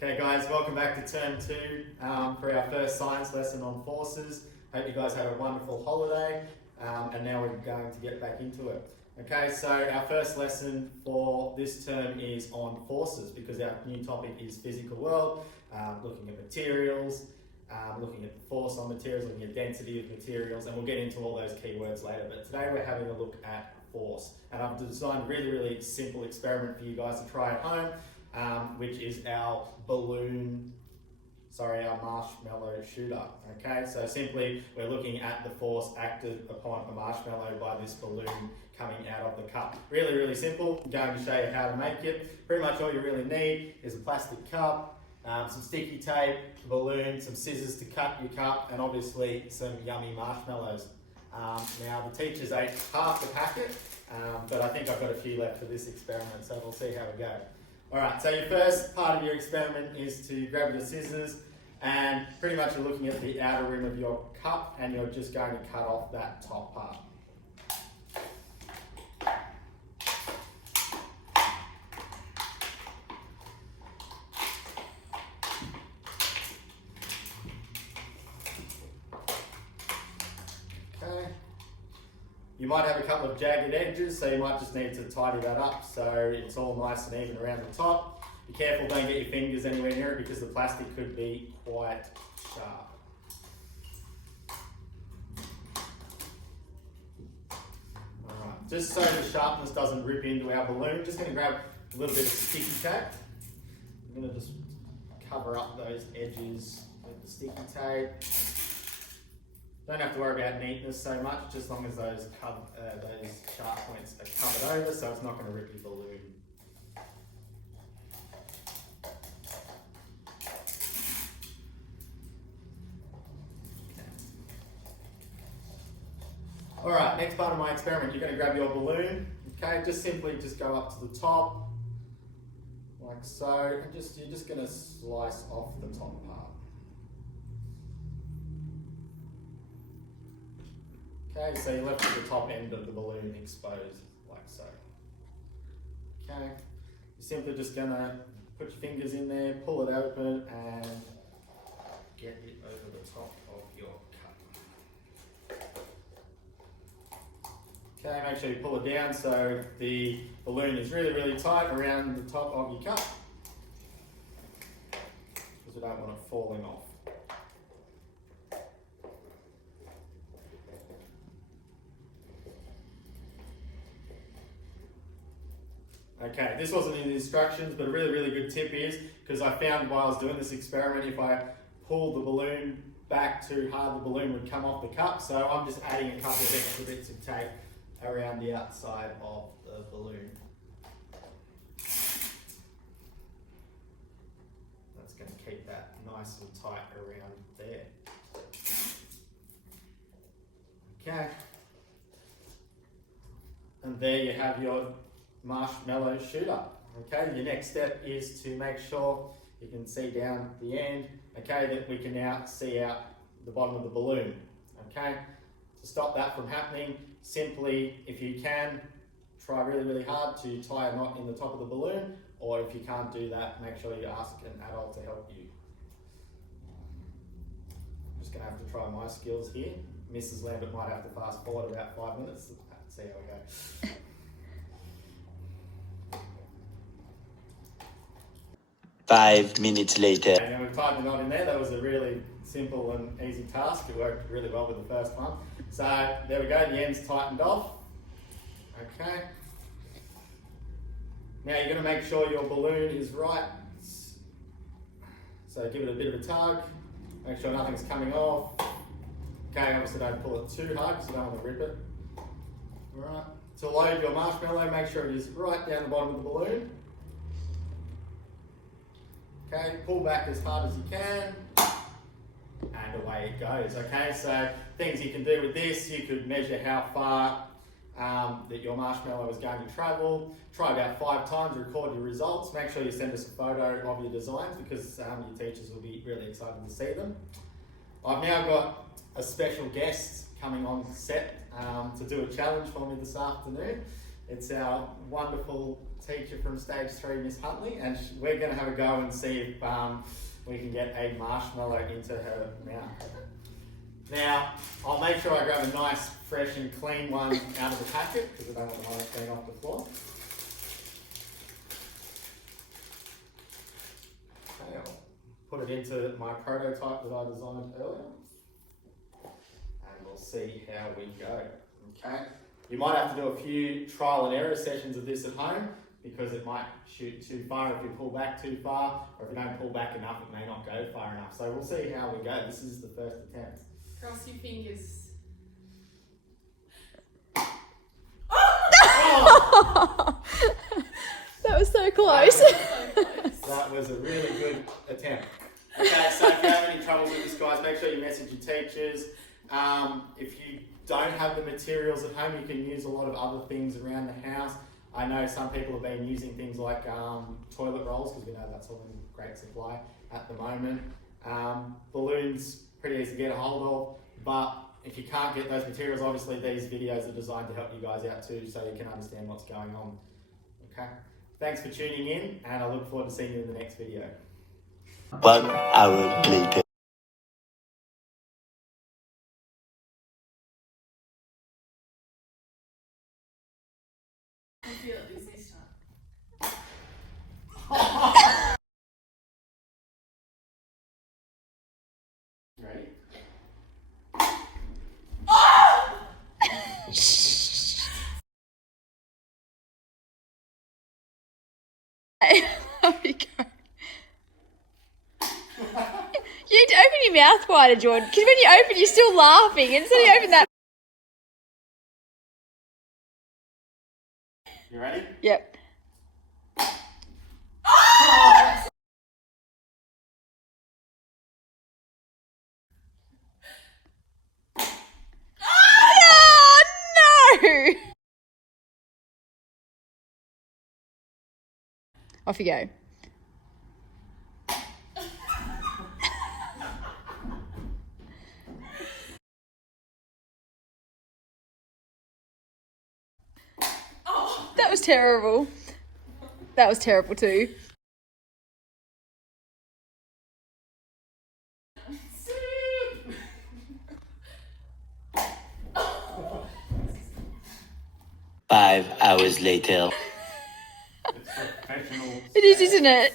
Okay guys, welcome back to term 2 for our first science lesson on forces. Hope you guys had a wonderful holiday and now we're going to get back into it. Okay, so our first lesson for this term is on forces because our new topic is physical world, looking at materials, looking at the force on materials, looking at density of materials, and we'll get into all those keywords later. But today we're having a look at force. And I've designed a really simple experiment for you guys to try at home. Which is our marshmallow shooter. Okay, so simply we're looking at the force acted upon a marshmallow by this balloon coming out of the cup. Really simple. I'm going to show you how to make it. Pretty much all you really need is a plastic cup, some sticky tape, a balloon, some scissors to cut your cup, and obviously some yummy marshmallows. Now the teachers ate half the packet, but I think I've got a few left for this experiment, so we'll see how we go. Alright, so your first part of your experiment is to grab your scissors and pretty much you're looking at the outer rim of your cup and you're just going to cut off that top part. Okay. You might have a couple of jagged edges, so you might just need to tidy that up so it's all nice and even around the top. Be careful, don't get your fingers anywhere near it because the plastic could be quite sharp. Alright, just so the sharpness doesn't rip into our balloon, just going to grab a little bit of sticky tape. I'm going to just cover up those edges with the sticky tape. Don't have to worry about neatness so much, just as long as those sharp points are covered over, so it's not going to rip your balloon. Alright, next part of my experiment, you're going to grab your balloon, okay, just go up to the top, like so, and you're just going to slice off the top part. Okay, so you're left with the top end of the balloon exposed, like so. Okay, you're simply just going to put your fingers in there, pull it open, and get it over the top of your cup. Okay, make sure you pull it down so the balloon is really tight around the top of your cup, because we don't want it falling off. Okay, this wasn't in the instructions, but a really good tip is, because I found while I was doing this experiment, if I pulled the balloon back too hard, the balloon would come off the cup. So I'm just adding a couple of extra bits of tape around the outside of the balloon. That's going to keep that nice and tight around there. Okay. And there you have your marshmallow shooter. Okay, your next step is to make sure you can see down the end, okay, that we can now see out the bottom of the balloon. Okay, to stop that from happening, simply, if you can, try really hard to tie a knot in the top of the balloon, or if you can't do that, make sure you ask an adult to help you. I'm just going to have to try my skills here. Mrs. Lambert might have to fast forward about 5 minutes. Let's see how we go. 5 minutes later. And then we've tied the knot in there. That was a really simple and easy task. It worked really well with the first one. So there we go, the end's tightened off. Okay. Now you're going to make sure your balloon is right. So give it a bit of a tug. Make sure nothing's coming off. Okay, obviously don't pull it too hard because you don't want to rip it. Alright. To load your marshmallow, make sure it is right down the bottom of the balloon. Okay, pull back as hard as you can, and away it goes. Okay, so things you can do with this, you could measure how far that your marshmallow is going to travel. Try about 5 times, record your results. Make sure you send us a photo of your designs because your teachers will be really excited to see them. I've now got a special guest coming on set to do a challenge for me this afternoon. It's our wonderful teacher from stage 3, Miss Huntley, and we're going to have a go and see if we can get a marshmallow into her mouth. Now, I'll make sure I grab a nice, fresh and clean one out of the packet because I don't want the one that's going off the floor. Okay, I'll put it into my prototype that I designed earlier. And we'll see how we go. Okay. You might have to do a few trial and error sessions of this at home because it might shoot too far if you pull back too far, or if you don't pull back enough, it may not go far enough. So we'll see how we go. This is the first attempt. Cross your fingers. Oh! That was so close. That was a really good attempt. Okay, so if you have any troubles with this, guys, make sure you message your teachers. If you don't have the materials at home, you can use a lot of other things around the house. I know some people have been using things like toilet rolls because we know that's all in great supply at the moment. Balloons, pretty easy to get a hold of, but if you can't get those materials, obviously these videos are designed to help you guys out too, so you can understand what's going on. Okay, thanks for tuning in, and I look forward to seeing you in the next video. 1 hour later. I feel it this time. Ready? There we go. You need to open your mouth wider, Jordan, because when you open, you're still laughing. Instead of open that. You ready? Yep. Oh, no! Off you go. That was terrible. That was terrible too. Five hours later. It's professional. It is, isn't it?